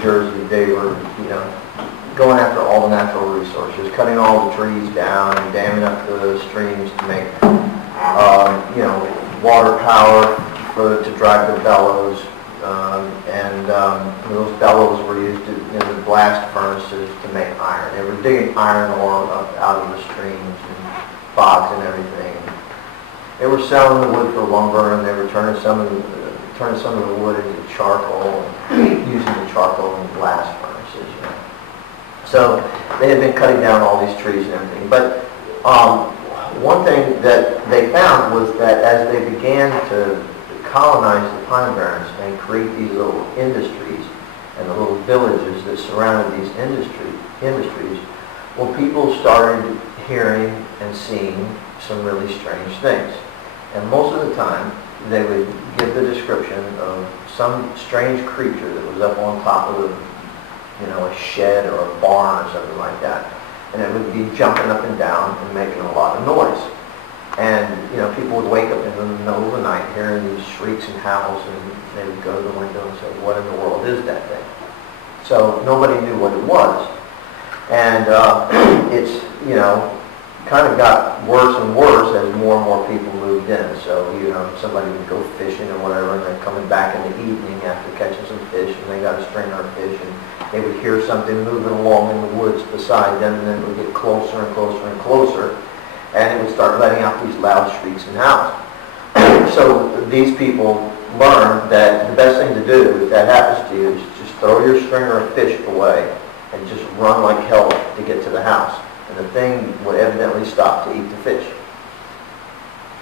New Jersey, they were, going after all the natural resources, cutting all the trees down and damming up the streams to make, water power to drive the bellows. Those bellows were used in the blast furnaces to make iron. They were digging iron ore up out of the streams and bogs and everything. They were selling the wood for lumber, and they were turning some of the wood into charcoal, and using the charcoal in blast furnaces. So they had been cutting down all these trees and everything. But one thing that they found was that as they began to colonize the Pine Barrens and create these little industries and the little villages that surrounded these industries, well, people started hearing and seeing some really strange things. And most of the time, they would give the description of some strange creature that was up on top of a shed or a barn or something like that. And it would be jumping up and down and making a lot of noise. And, people would wake up in the middle of the night hearing these shrieks and howls, and they would go to the window and say, what in the world is that thing? So nobody knew what it was. And it's, kind of got worse and worse as more and more people moved in. So, somebody would go fishing or whatever, and they're coming back in the evening after catching some fish, and they got a stringer of fish, and they would hear something moving along in the woods beside them, and then it would get closer and closer and closer, and it would start letting out these loud shrieks and howls. So these people learned that the best thing to do if that happens to you is just throw your stringer of fish away and just run like hell to get to the house. And the thing would evidently stop to eat the fish.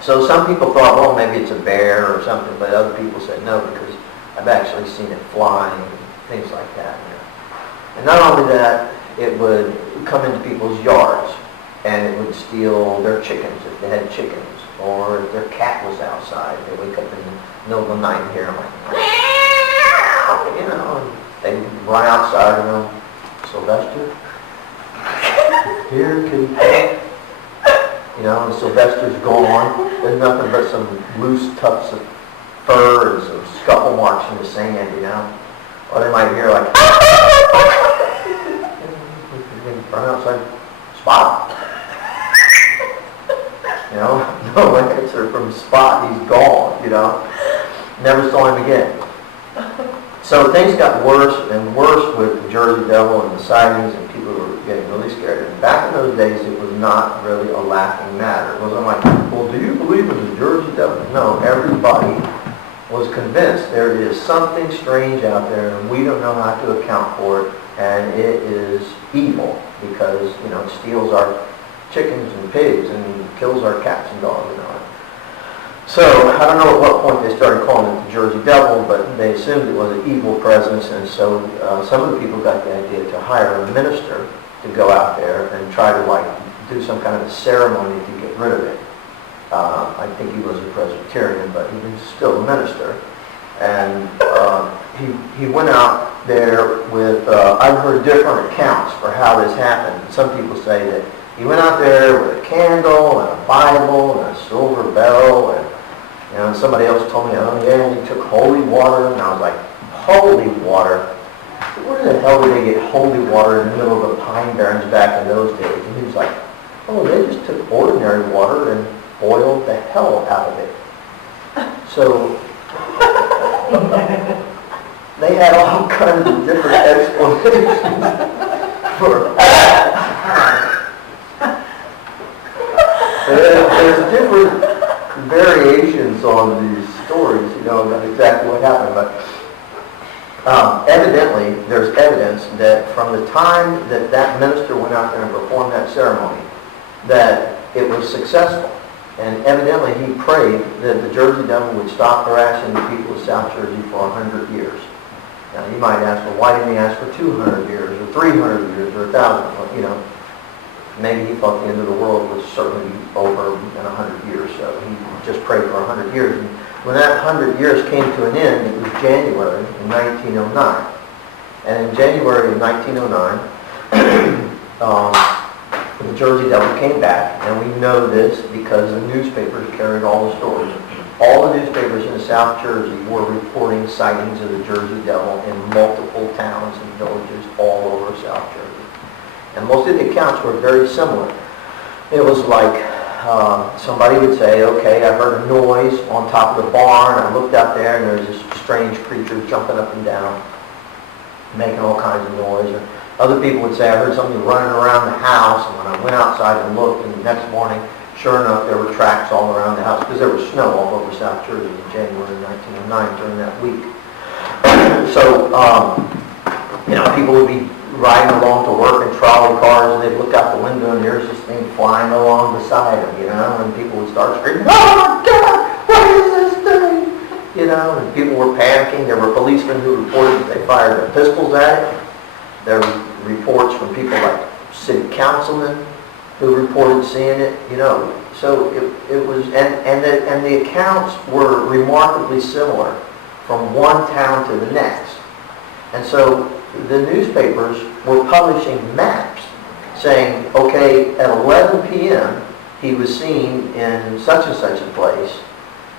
So some people thought, well, maybe it's a bear or something, but other people said no, because I've actually seen it flying and things like that. And not only that, it would come into people's yards, and it would steal their chickens if they had chickens, or if their cat was outside. They wake up in the middle of the night and hear them like, meow, and they run outside and go, Sylvester, here, kitty cat. And Sylvester's gone. There's nothing but some loose tufts of fur and some scuffle marks in the sand, Or they might hear like, run outside, Spot. No answer from Spot. He's gone, Never saw him again. So things got worse and worse with the Jersey Devil and the sightings, and people were getting really scared. And back in those days, it was not really a laughing matter. It wasn't like, well, do you believe in the Jersey Devil? No, everybody was convinced there is something strange out there, and we don't know how to account for it, and it is evil because, it steals our chickens and pigs and kills our cats and dogs and all that. So, I don't know at what point they started calling it the Jersey Devil, but they assumed it was an evil presence, and so some of the people got the idea to hire a minister to go out there and try to, do some kind of a ceremony to get rid of it. I think he was a Presbyterian, but he was still a minister. And he went out there with, I've heard different accounts for how this happened. Some people say that he went out there with a candle and a Bible and a silver bell, and somebody else told me, oh yeah, and he took holy water, and I was like, holy water? Where the hell did they get holy water in the middle of the Pine Barrens back in those days? And he was like, oh, they just took ordinary water and boiled the hell out of it. So they had all kinds of different explanations for there's different variations on these stories, about exactly what happened, but evidently there's evidence that from the time that minister went out there and performed that ceremony, that it was successful. And evidently he prayed that the Jersey Devil would stop harassing the people of South Jersey for 100 years. Now you might ask, well, why didn't he ask for 200 years or 300 years or 1,000? Well, maybe he thought the end of the world was certainly over in 100 years, so he just prayed for 100 years. And when that 100 years came to an end, it was January in 1909. And in January of 1909, the Jersey Devil came back, and we know this because the newspapers carried all the stories. all the newspapers in South Jersey were reporting sightings of the Jersey Devil in multiple towns and villages all over South Jersey. And most of the accounts were very similar. It was like somebody would say, okay, I heard a noise on top of the barn. I looked out there and there was this strange creature jumping up and down, making all kinds of noise. Or other people would say, I heard something running around the house. And when I went outside and looked, and the next morning, sure enough, there were tracks all around the house because there was snow all over South Jersey in January 1909 during that week. So, people would be riding along to work in trolley cars, and they'd look out the window, and there's this thing flying along beside them, and people would start screaming, "Oh my God, what is this thing?" And people were panicking. There were policemen who reported that they fired their pistols at it. There were reports from people like city councilmen who reported seeing it, So it was, and the accounts were remarkably similar from one town to the next. And so the newspapers were publishing maps saying, okay, at 11 p.m. he was seen in such and such a place,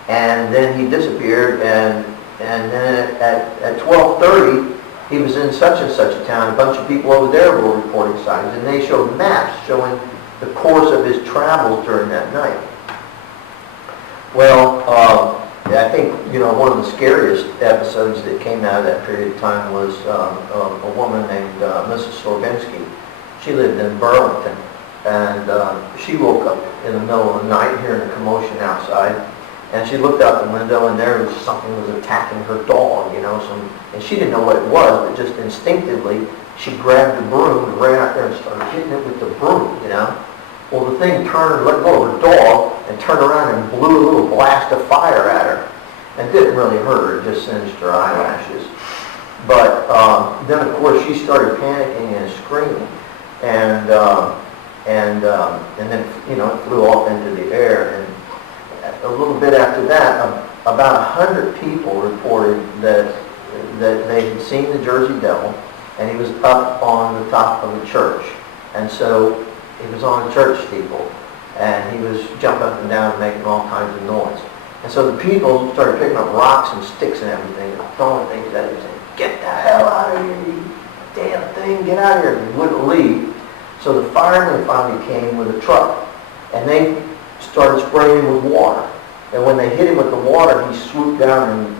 and then he disappeared, and then at 12:30 he was in such and such a town. A bunch of people over there were reporting sightings, and they showed maps showing the course of his travels during that night. Well, I think, one of the scariest episodes that came out of that period of time was a woman named Mrs. Sorbinsky. She lived in Burlington, and she woke up in the middle of the night hearing a commotion outside, and she looked out the window, and there was something was attacking her dog, and she didn't know what it was, but just instinctively, she grabbed the broom and ran out there and started hitting it with the broom, Well, the thing turned and let go of her dog and turned around and blew a little blast of fire at her. And didn't really hurt her, it just singed her eyelashes. But then, of course, she started panicking and screaming. And then, it flew off into the air. And a little bit after that, about 100 people reported that they had seen the Jersey Devil, and he was up on the top of the church. And so he was on a church steeple, and he was jumping up and down and making all kinds of noise. And so the people started picking up rocks and sticks and everything, and throwing things at him, saying, "Get the hell out of here, you damn thing, get out of here." And he wouldn't leave. So the firemen finally came with a truck, and they started spraying him with water. And when they hit him with the water, he swooped down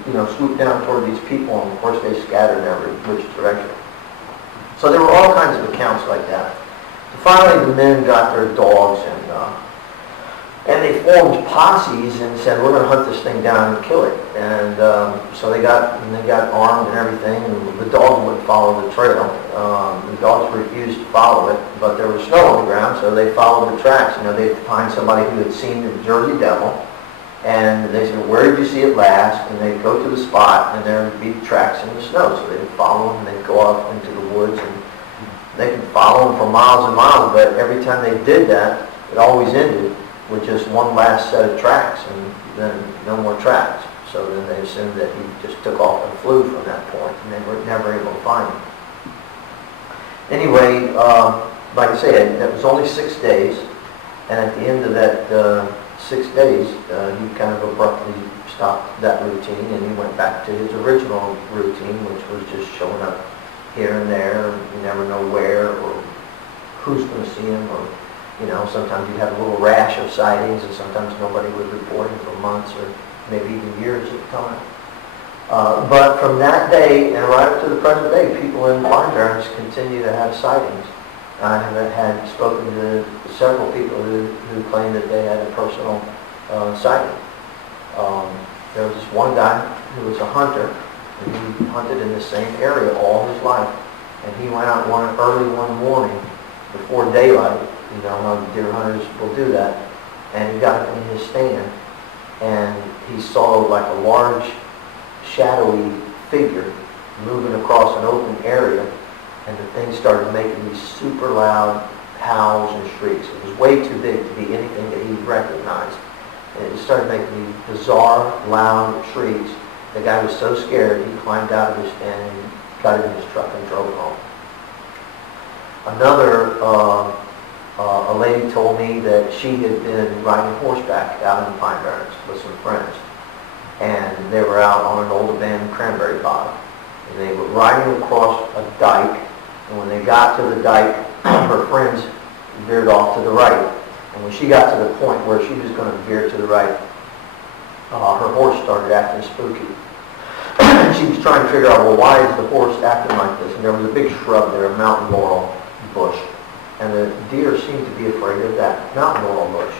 toward these people, and of course they scattered in every which direction. So there were all kinds of accounts like that. Finally, the men got their dogs, and they formed posses and said, "We're going to hunt this thing down and kill it." And so they got armed and everything, and the dogs wouldn't follow the trail. The dogs refused to follow it, but there was snow on the ground, so they followed the tracks. They'd find somebody who had seen the Jersey Devil, and they said, "Where did you see it last?" And they'd go to the spot, and there would be tracks in the snow. So they'd follow them, and they'd go off into the woods, and they could follow them for miles and miles, but every time they did that, it always ended with just one last set of tracks, and then no more tracks. So then they assumed that he just took off and flew from that point, and they were never able to find him. Anyway, like I said, that was only 6 days, and at the end of that 6 days, he kind of abruptly stopped that routine, and he went back to his original routine, which was just showing up here and there. You never know where or who's going to see him, or sometimes you have a little rash of sightings, and sometimes nobody was reporting for months or maybe even years at a time. But from that day and right up to the present day, people in Pine Barrens continue to have sightings. I have had spoken to several people who claim that they had a personal sighting. There was this one guy who was a hunter, and he hunted in the same area all his life. And he went out early one morning before daylight. How deer hunters will do that. And he got in his stand, and he saw like a large, shadowy figure moving across an open area, and the thing started making these super loud howls and shrieks. It was way too big to be anything that he recognized. And it started making these bizarre, loud shrieks. The guy was so scared, he climbed out of his stand and got in his truck and drove home. Another, a lady told me that she had been riding horseback out in Pine Barrens with some friends. and they were out on an old abandoned cranberry bog. And they were riding across a dike, and when they got to the dike, her friends veered off to the right. And when she got to the point where she was going to veer to the right, her horse started acting spooky. She was trying to figure out, well, why is the horse acting like this? And there was a big shrub there, a mountain laurel bush. And the deer seemed to be afraid of that mountain laurel bush.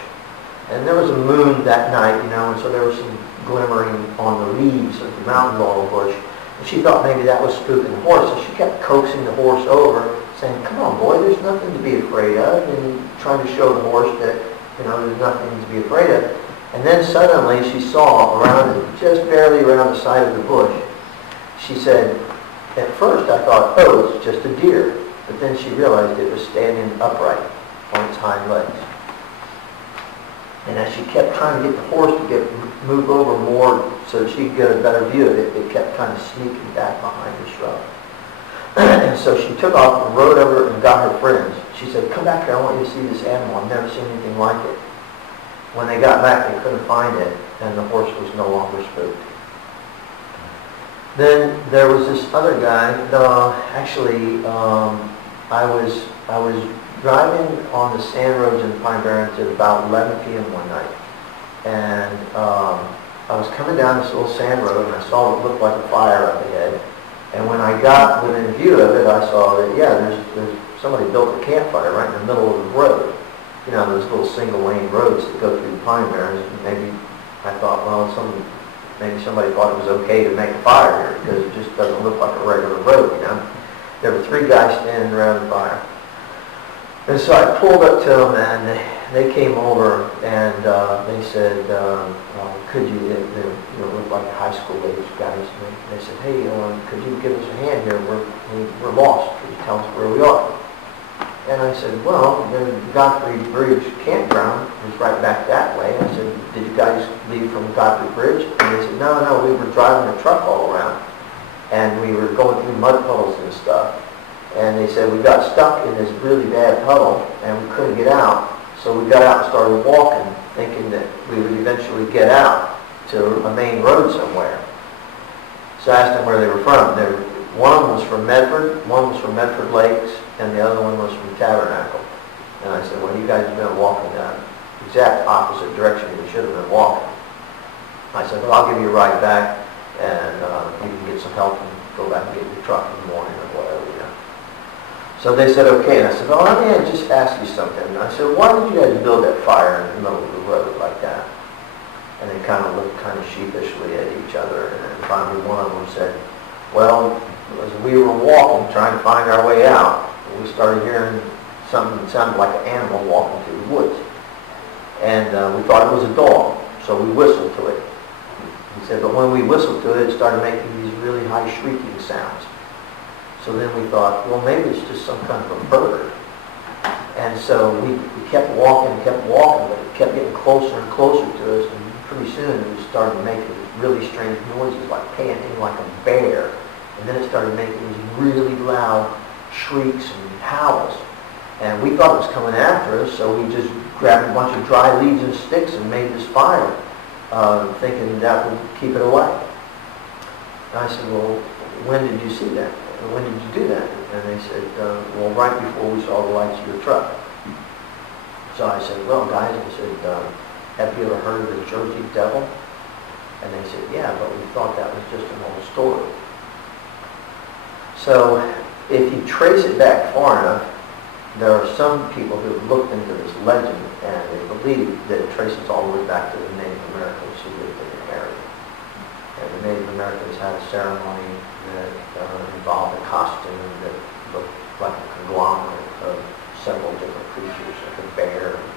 And there was a moon that night, and so there was some glimmering on the leaves of the mountain laurel bush. And she thought maybe that was spooking the horse. So she kept coaxing the horse over, saying, come on, boy, there's nothing to be afraid of. And trying to show the horse that, there's nothing to be afraid of. And then suddenly she saw just barely around the side of the bush, she said, at first I thought, oh, it's just a deer. But then she realized it was standing upright on its hind legs. And as she kept trying to get the horse to move over more so that she could get a better view of it, it kept kind of sneaking back behind the shrub. And so she took off and rode over and got her friends. She said, come back here, I want you to see this animal. I've never seen anything like it. When they got back, they couldn't find it, and the horse was no longer spooked. Then there was this other guy. I was driving on the sand roads in Pine Barrens at about 11 p.m. one night, and I was coming down this little sand road, and I saw what looked like a fire up ahead. And when I got within view of it, I saw that there's somebody built a campfire right in the middle of the road. Those little single-lane roads that go through the Pine Barrens. Maybe I thought, well, maybe somebody thought it was okay to make a fire here because it just doesn't look like a regular road, There were 3 guys standing around the fire. And so I pulled up to them, and they came over, and they said, could you, they looked like high school age guys, and they said, hey, could you give us a hand here? We're lost. Could you tell us where we are? And I said, well, the Godfrey Bridge campground is right back that way. I said, did you guys leave from Godfrey Bridge? And they said, no, we were driving a truck all around. And we were going through mud puddles and stuff. And they said, we got stuck in this really bad puddle, and we couldn't get out. So we got out and started walking, thinking that we would eventually get out to a main road somewhere. So I asked them where they were from. One was from Medford, one was from Medford Lakes, and the other one was from Tabernacle. And I said, well, you guys have been walking that exact opposite direction you should have been walking. I said, well, I'll give you a ride back, and you can get some help and go back and get your truck in the morning or whatever, So they said, okay. And I said, well, let me just ask you something. And I said, why did you guys build that fire in the middle of the road like that? And they kind of looked kind of sheepishly at each other. And then finally one of them said, well, as we were walking, trying to find our way out, we started hearing something that sounded like an animal walking through the woods. And we thought it was a dog, so we whistled to it. He said, but when we whistled to it, it started making these really high shrieking sounds. So then we thought, well, maybe it's just some kind of a bird. And so we kept walking, but it kept getting closer and closer to us, and pretty soon it was starting to make these really strange noises, like panting like a bear. And then it started making these really loud shrieks and howls. And we thought it was coming after us, so we just grabbed a bunch of dry leaves and sticks and made this fire, thinking that would keep it away. And I said, well, when did you see that? When did you do that? And they said, well, right before we saw the lights of your truck. So I said, well, guys, I said, have you ever heard of the Jersey Devil? And they said, yeah, but we thought that was just an old story. So if you trace it back far enough, there are some people who have looked into this legend, and they believe that it traces all the way back to the Native Americans who lived in the area. And the Native Americans had a ceremony that involved a costume that looked like a conglomerate of several different creatures, like a bear, and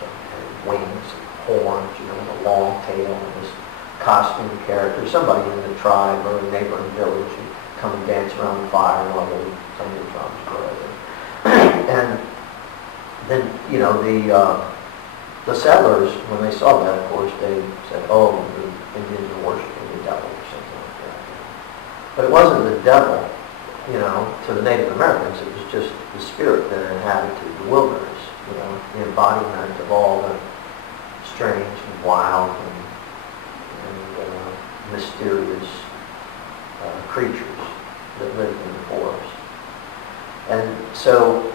some had wings and horns, with a long tail, and this costume character, somebody in the tribe or a neighboring village would come and dance around the fire while some of the drums were over. And then, the settlers, when they saw that, of course, they said, oh, the Indians are worshiping the devil or something like that. But it wasn't the devil, to the Native Americans. It was just the spirit that inhabited the wilderness, the embodiment of all the strange and wild and mysterious creatures that lived in the forest. And so,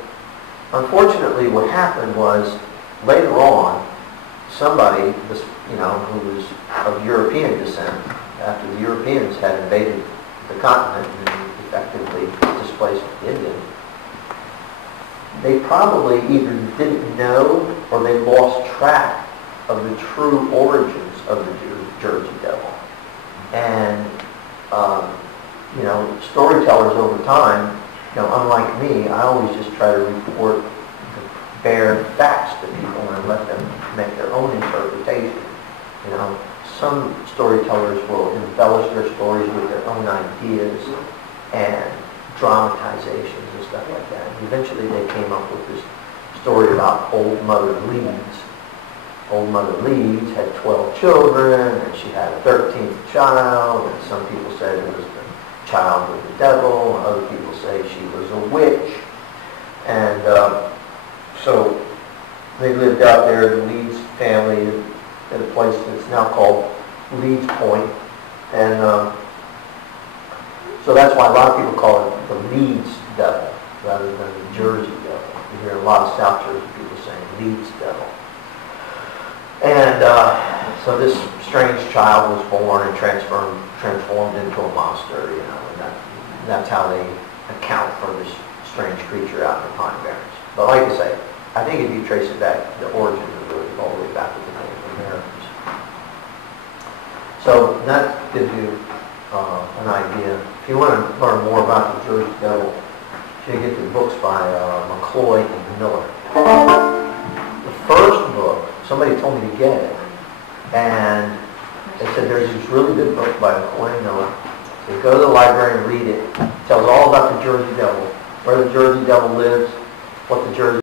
unfortunately, what happened was, later on, somebody, who was of European descent, after the Europeans had invaded the continent and effectively displaced the Indians, they probably either didn't know or they lost track of the true origins of the Jersey Devil. And, storytellers over time, unlike me, I always just try to report the bare facts to people and let them make their own interpretation. Some storytellers will embellish their stories with their own ideas and dramatizations and stuff like that. And eventually they came up with this story about Old Mother Leeds. Old Mother Leeds had 12 children, and she had a 13th child, and some people said it was the child of the devil, and other people say she was a witch. And so they lived out there, the Leeds family, at a place that's now called Leeds Point. And so that's why a lot of people call it the Leeds Devil rather than the Jersey Devil. You hear a lot of South Jersey people saying Leeds Devil. And so this strange child was born and transformed into a monster, and that's how they account for this strange creature out in the Pine Barrens. But like I say, I think if you trace it back, the origins are really all the way back to the Native Americans. So that gives you an idea. If you want to learn more about the Jersey Devil, you should get the books by McCloy and Miller. The first book, somebody told me to get it, and they said there's this really good book by McCloy and Miller. So you go to the library and read it. It tells all about the Jersey Devil, where the Jersey Devil lives, what the Jersey